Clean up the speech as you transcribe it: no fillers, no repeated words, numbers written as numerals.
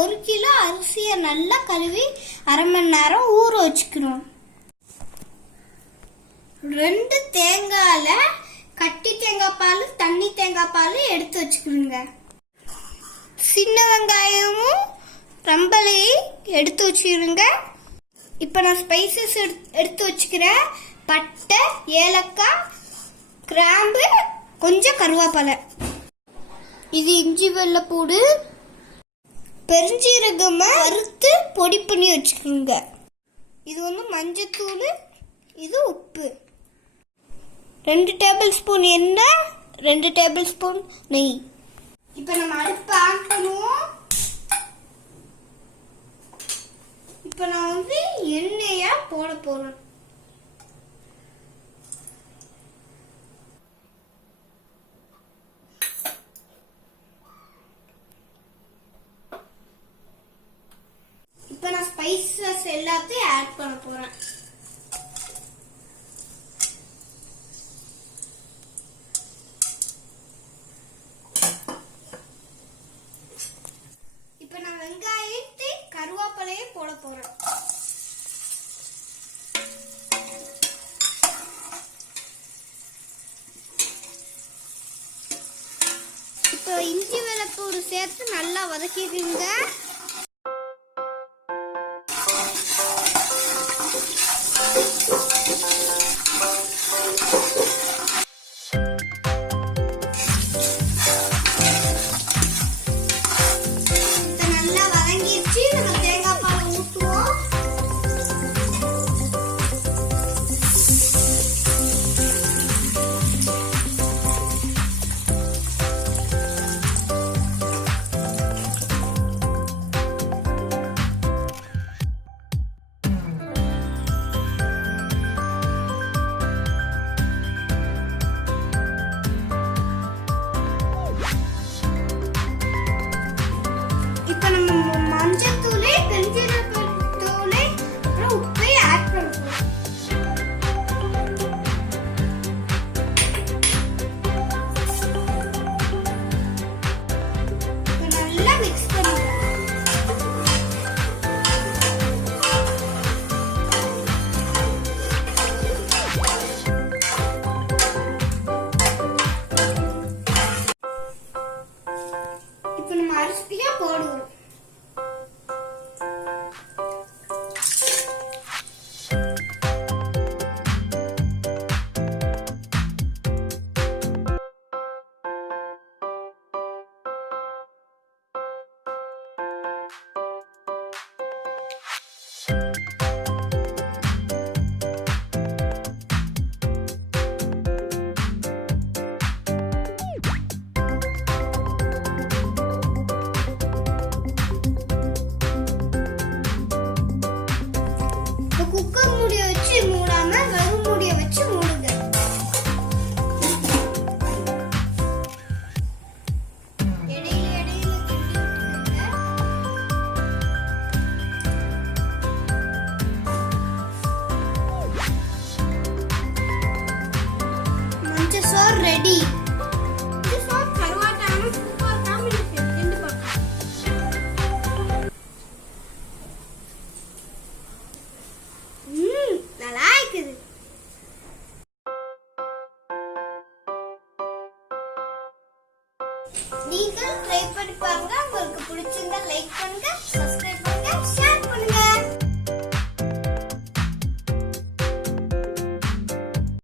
1 kilo அரிசியை நல்லா கழுவி அரை மணி நேரம் ஊற வச்சுக்கிறோம். 2 தேங்காயில கட்டி தேங்காய் பால் தண்ணி தேங்காய் பால் எடுத்து வச்சுக்கிறோங்க. சின்ன வெங்காயமும் ரம்பலையும் எடுத்து வச்சுருங்க. இப்போ நான் ஸ்பைசஸ் எடுத்து வச்சுக்கிறேன். பட்டை, ஏலக்காய், கிராம்பு, கொஞ்சம் கருவேப்பிலை. இது இஞ்சி வெள்ளைப்பூடு, பெருஞ்சீரகமா வறுத்து பொடி பண்ணி வச்சுக்கோங்க. இது மஞ்சத்தூள், இது உப்பு, 2 டேபிள் ஸ்பூன் எண்ணெய், 2 டேபிள் ஸ்பூன் நெய். இப்போ நம்ம அடுப்பு ஆன் பண்ணுவோம். இப்போ நான் எண்ணெயா போட போறேன். இப்போ நான் ஸ்பைசஸ் எல்லாத்தையும் ஆட் பண்ண போறேன். இப்போ நான் வெங்காயத்தை கருவேப்பிலையை போட போறேன். இப்போ இஞ்சி வெள்ளைப்பூடு சேர்த்து நல்லா வதக்கிடுங்க. போடுவோம். குக்கர் மூடிய வச்சு மூடாம வெறும் மூடிய வச்சு மூடுங்க. இடையில இடையில கிண்டி விட்டுருங்க. மஞ்சள் சோறு ரெடி. நீங்கள் ட்ரை பண்ணி பாருங்க. உங்களுக்கு